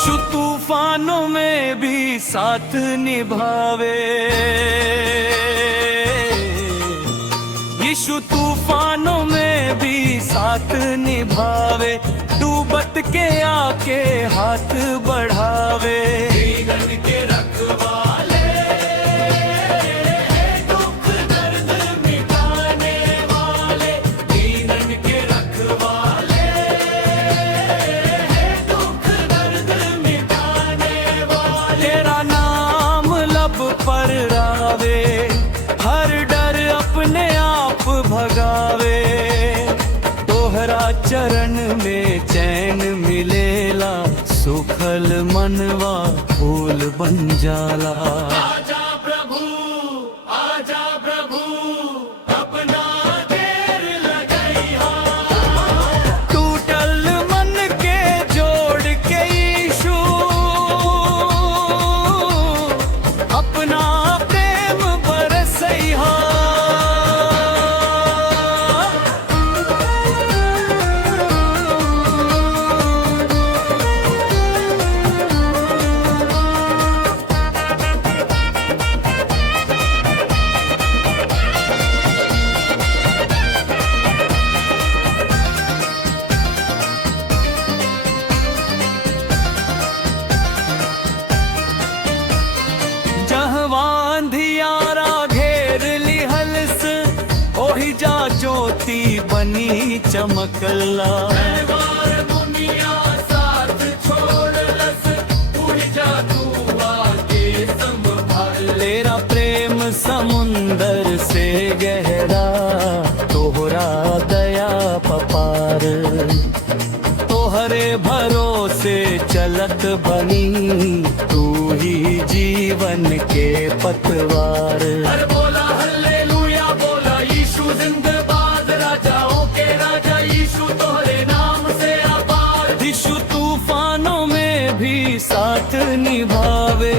यीशु तूफानों में भी साथ निभावे, यीशु तूफानों में भी साथ निभावे, डूबत के आके हाथ बढ़ावे। दीनन के रखवाले, दुख दर्द मिटाने वाले, दीनन के रखवाले, दुख दर्द मिटाने वाले। तेरा नाम लब पर रावे, हर डर अपने आप भगावे, तोहरा चरण में चैन मिलेला, सुखल मनवा फूल बन जाला। आजा प्रभु, आजा प्रभु, अपना देर लगैया, टूटल मन के जोड़ के यीशु, अपना प्रेम बरसैया। अंधियारा घेर लिहलस, ओही जा ज्योति बनी चमकला। दुनिया साथ छोड़लस, उड़ जा तू आगे संभाल। तेरा प्रेम समुंदर से गहरा, तोहरा दया पपार, तोहरे भरोसे चलत बनी, तू ही जीवन के पतवार। अरे बोला हालेलुया, बोला यीशु जिंदाबाद, राजाओं के राजा यीशु तोहरे नाम से आबाद। यीशु तूफानों में भी साथ निभावे,